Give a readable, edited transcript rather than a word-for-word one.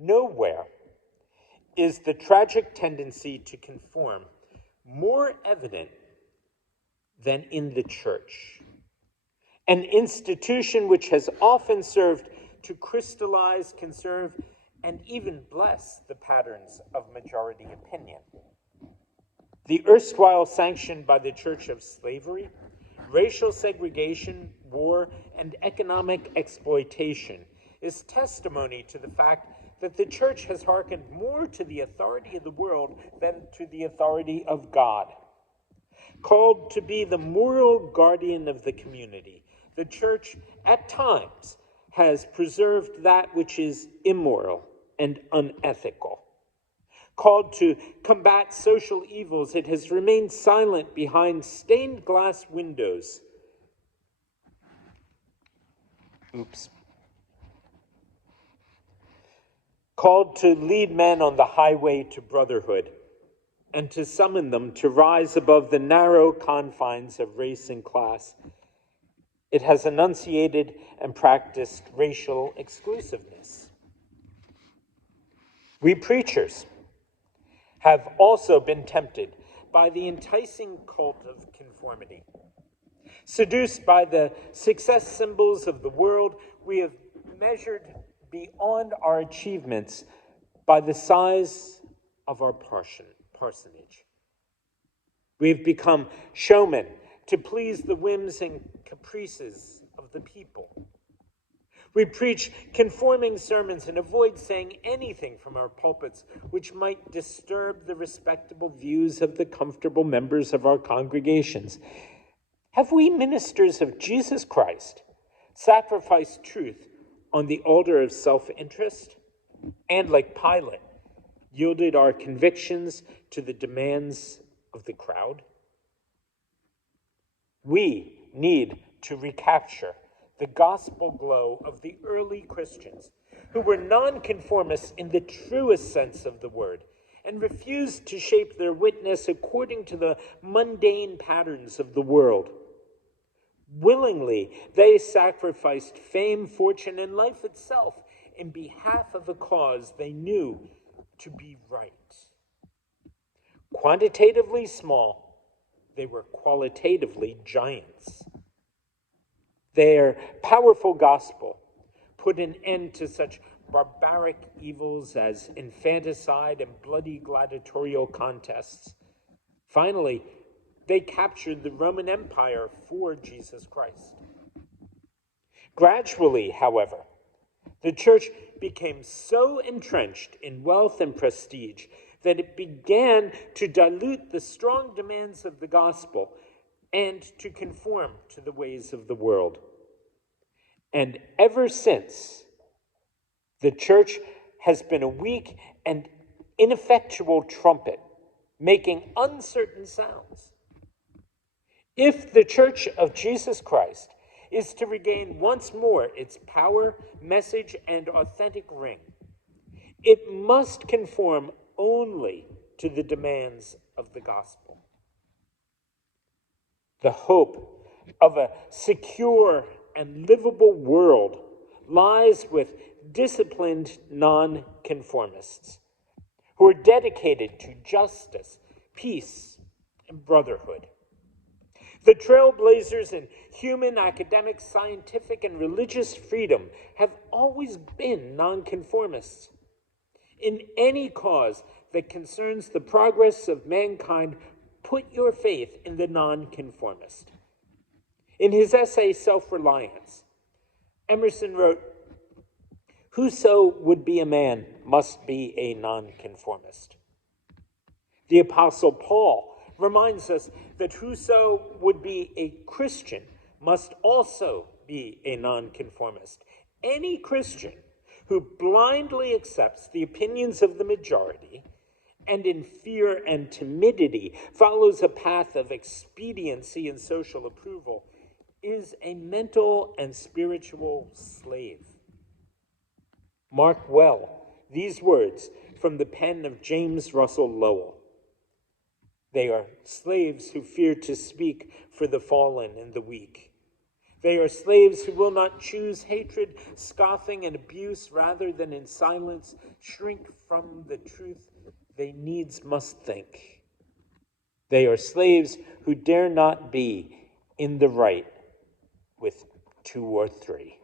Nowhere is the tragic tendency to conform more evident than in the church, an institution which has often served to crystallize, conserve, and even bless the patterns of majority opinion. The erstwhile sanctioned by the Church of slavery, racial segregation, war, and economic exploitation is testimony to the fact that the church has hearkened more to the authority of the world than to the authority of God. Called to be the moral guardian of the community, the church at times has preserved that which is immoral and unethical. Called to combat social evils, it has remained silent behind stained glass windows. Called to lead men on the highway to brotherhood and to summon them to rise above the narrow confines of race and class. It has enunciated and practiced racial exclusiveness. We preachers have also been tempted by the enticing cult of conformity. Seduced by the success symbols of the world, we have measured beyond our achievements by the size of our parsonage. We've become showmen to please the whims and caprices of the people. We preach conforming sermons and avoid saying anything from our pulpits which might disturb the respectable views of the comfortable members of our congregations. Have we, ministers of Jesus Christ, sacrificed truth on the altar of self-interest and, like Pilate, yielded our convictions to the demands of the crowd? We need to recapture the gospel glow of the early Christians, who were nonconformists in the truest sense of the word, and refused to shape their witness according to the mundane patterns of the world. Willingly, they sacrificed fame, fortune, and life itself in behalf of a cause they knew to be right. Quantitatively small, they were qualitatively giants. Their powerful gospel put an end to such barbaric evils as infanticide and bloody gladiatorial contests. Finally, they captured the Roman Empire for Jesus Christ. Gradually, however, the church became so entrenched in wealth and prestige that it began to dilute the strong demands of the gospel and to conform to the ways of the world. And ever since, the church has been a weak and ineffectual trumpet, making uncertain sounds. If the Church of Jesus Christ is to regain once more its power, message, and authentic ring, it must conform only to the demands of the gospel. The hope of a secure and livable world lies with disciplined nonconformists who are dedicated to justice, peace, and brotherhood. The trailblazers in human, academic, scientific, and religious freedom have always been nonconformists. In any cause that concerns the progress of mankind, put your faith in the nonconformist. In his essay, Self-Reliance, Emerson wrote, "Whoso would be a man must be a nonconformist." The Apostle Paul reminds us that whoso would be a Christian must also be a nonconformist. Any Christian who blindly accepts the opinions of the majority and in fear and timidity follows a path of expediency and social approval is a mental and spiritual slave. Mark well these words from the pen of James Russell Lowell. They are slaves who fear to speak for the fallen and the weak. They are slaves who will not choose hatred, scoffing, and abuse rather than in silence shrink from the truth they needs must think. They are slaves who dare not be in the right with two or three.